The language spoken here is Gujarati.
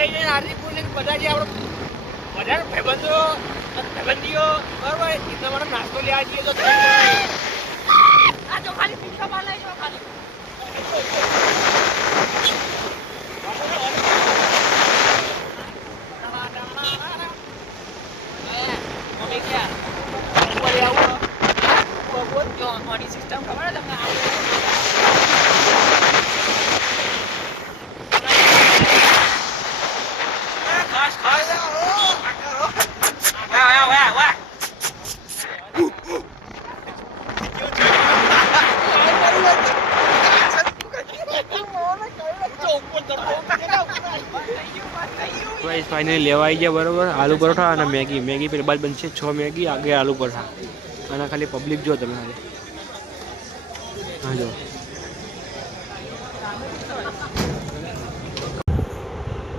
થઈ જાય આરતીપુર ને બધા જે આપણો બધા ભાઈબંધીઓ બરોબર એટલા માટે નાસ્તો લેવા જઈએ તો આ તો ખાલી પિક્ચર માં લઈ જાઓ ખાલી મમ્મી ક્યાં મોટી સિસ્ટમ ખબર તમને ખાસ ખાસ વાહ ફાઇનલી લેવા આવી ગયા બરોબર આલુ પરોઠા અને મેગી પેલી બાદ બનશે 6 મેગી આગળ આલુ પરોઠા અને ખાલી પબ્લિક જો તમે ખાલી હા જો